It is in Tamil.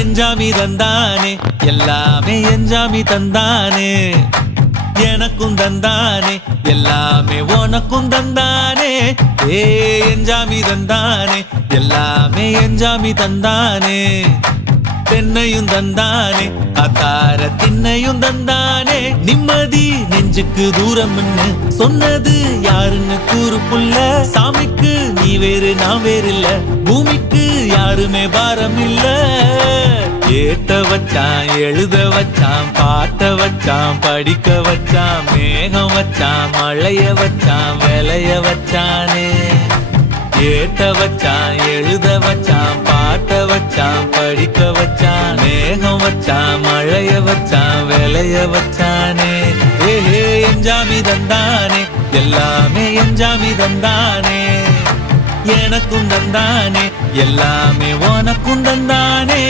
எஞ்சாமி தந்தானே எல்லாமே எஞ்சாமி தந்தானே எனக்கும் தந்தானே எல்லாமே உனக்கும் தந்தானே ஏ எஞ்சாமி தந்தானே எல்லாமே எஞ்சாமி தந்தானே தென்னையும் தந்தானே காத்தார திண்ணையும் தந்தானே நிம்மதி நெஞ்சுக்கு தூரம்னு சொன்னது யாருன்னு கூறு புள்ள சாமிக்கு நீ வேறு நான் வேறு இல்ல பூமிக்கு யாருமே பாரம் இல்ல ஏத்த வச்சான் எழுத வச்சான் பாட்ட வச்சான் படிக்க வச்சான் மேகம் வச்சான் மழைய வச்சான் விளைய வச்சானே ஏத்த வச்சான் எழுத வச்சான் பாட்ட வச்சான் படிக்க வச்சான் மேகம் வச்சான் மழைய வச்சான் விளைய வச்சானே ஏஹே எஞ்சாமி தந்தானே எல்லாமே எஞ்சாமி தந்தானே எனக்கும் தந்தானே எல்லாமே உனக்கும் தந்தானே